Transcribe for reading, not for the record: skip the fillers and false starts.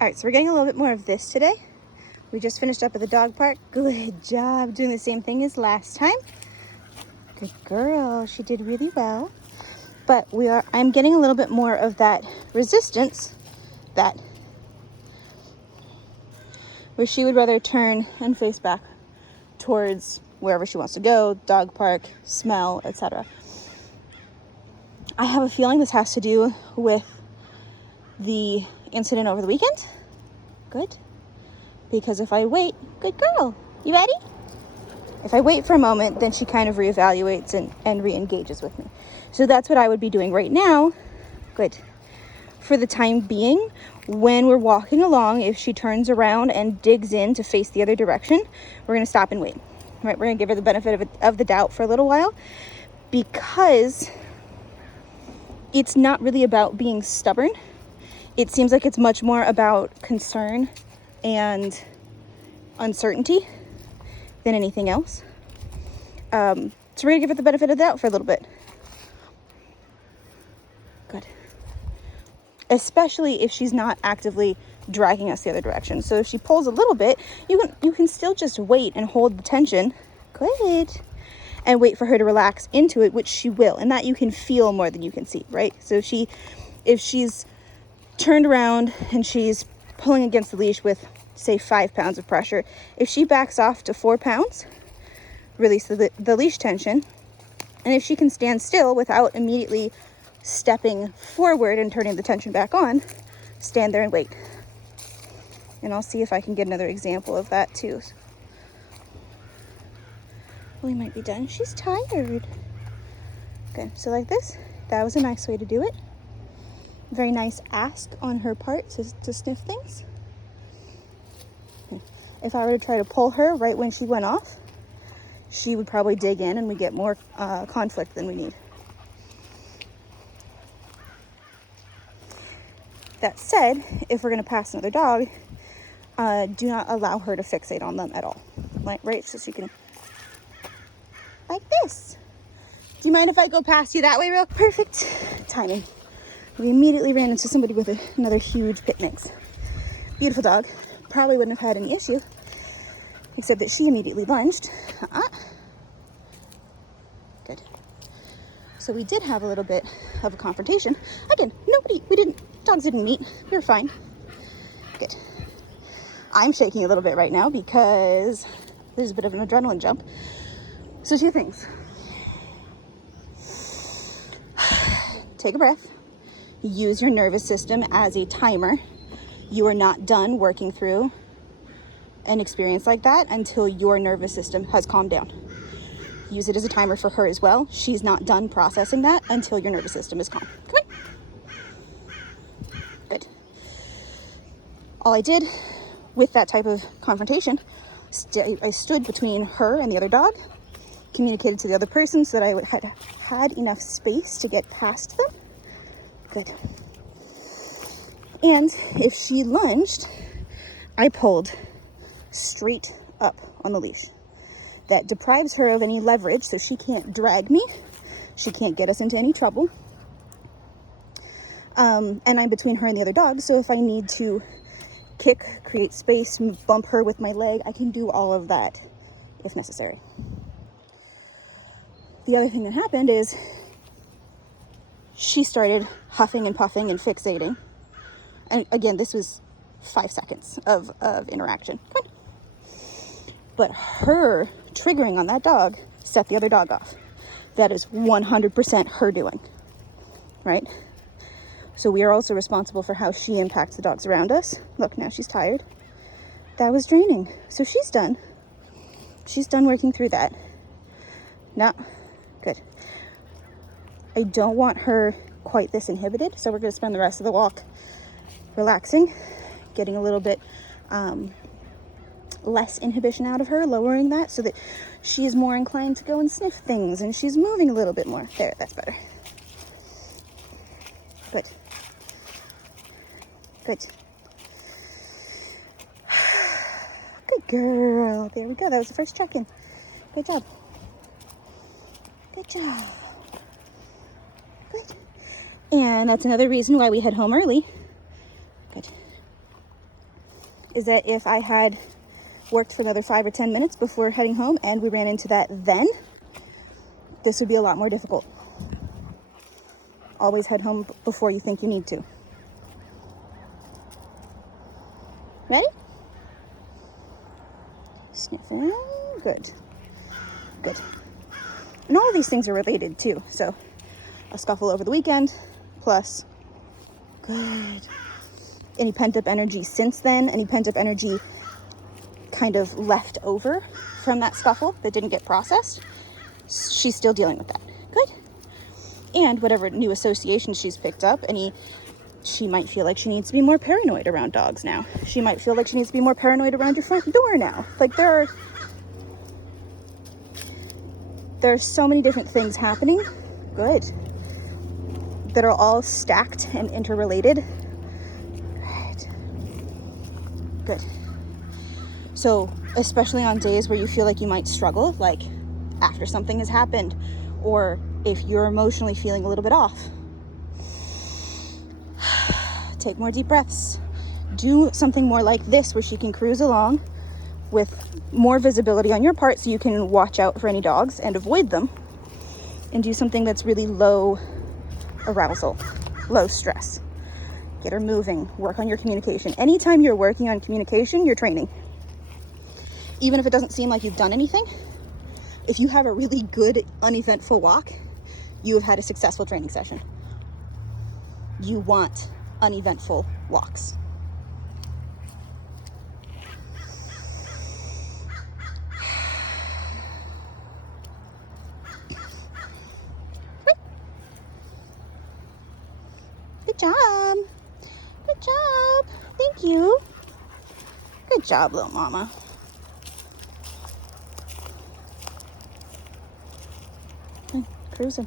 All right, so we're getting a little bit more of this today. We just finished up at the dog park. Good job doing the same thing as last time. Good girl, she did really well. But I'm getting a little bit more of that resistance, where she would rather turn and face back towards wherever she wants to go, dog park, smell, etc. I have a feeling this has to do with the incident over the weekend. Good. Because if I wait, good girl, you ready? If I wait for a moment, then she kind of reevaluates and re-engages with me. So that's what I would be doing right now. Good. For the time being, when we're walking along, if she turns around and digs in to face the other direction, we're going to stop and wait. Right? We're going to give her the benefit of the doubt for a little while, because it's not really about being stubborn. It seems like it's much more about concern and uncertainty than anything else. So we're gonna give it the benefit of the doubt for a little bit. Good. Especially if she's not actively dragging us the other direction. So if she pulls a little bit, you can still just wait and hold the tension. Good. And wait for her to relax into it, which she will. And that you can feel more than you can see, right? So if she's turned around and she's pulling against the leash with, say, 5 pounds of pressure, if she backs off to 4 pounds, release the leash tension. And if she can stand still without immediately stepping forward and turning the tension back on, stand there and wait. And I'll see if I can get another example of that too. We might be done. She's tired. Good. So like this, that was a nice way to do it. Very nice ask on her part to sniff things. If I were to try to pull her right when she went off, she would probably dig in and we get more conflict than we need. That said, if we're going to pass another dog, do not allow her to fixate on them at all. Right? So she can, like this. Do you mind if I go past you that way real? Perfect timing. We immediately ran into somebody with another huge pit mix. Beautiful dog. Probably wouldn't have had any issue, except that she immediately lunged. Good. So we did have a little bit of a confrontation. Again, dogs didn't meet. We were fine. Good. I'm shaking a little bit right now because there's a bit of an adrenaline jump. So 2 things. Take a breath. Use your nervous system as a timer. You are not done working through an experience like that until your nervous system has calmed down. Use it as a timer for her as well. She's not done processing that until your nervous system is calm. Come on. Good. All I did with that type of confrontation, I stood between her and the other dog, communicated to the other person so that I had enough space to get past them. Good. And if she lunged, I pulled straight up on the leash. That deprives her of any leverage, so she can't drag me. She can't get us into any trouble. And I'm between her and the other dog, so if I need to kick, create space, bump her with my leg, I can do all of that if necessary. The other thing that happened is she started huffing and puffing and fixating. And again, this was 5 seconds of interaction. Come on. But her triggering on that dog set the other dog off. That is 100% her doing, right? So we are also responsible for how she impacts the dogs around us. Look, now she's tired. That was draining. So she's done. She's done working through that. Now, good. I don't want her quite this inhibited, so we're going to spend the rest of the walk relaxing, getting a little bit less inhibition out of her, lowering that so that she is more inclined to go and sniff things and she's moving a little bit more. There, that's better. Good. Good. Good girl. There we go. That was the first check-in. Good job. Good job. Good. And that's another reason why we head home early. Good. is that if I had worked for another 5 or 10 minutes before heading home and we ran into that then, this would be a lot more difficult. Always head home before you think you need to. Ready? Sniffing. Good. Good. And all of these things are related too. So a scuffle over the weekend, plus good. Any pent up energy since then, any pent up energy kind of left over from that scuffle that didn't get processed, she's still dealing with that. Good. And whatever new associations she's picked up, she might feel like she needs to be more paranoid around dogs now. She might feel like she needs to be more paranoid around your front door now. Like there are so many different things happening. Good. That are all stacked and interrelated. Right. Good. So, especially on days where you feel like you might struggle, like after something has happened, or if you're emotionally feeling a little bit off, take more deep breaths. Do something more like this where she can cruise along with more visibility on your part so you can watch out for any dogs and avoid them, and do something that's really low arousal, low stress. Get her moving, work on your communication. Anytime you're working on communication, you're training. Even if it doesn't seem like you've done anything, if you have a really good, uneventful walk, you have had a successful training session. You want uneventful walks. Good job. Good job. Thank you. Good job, little mama. Cruising.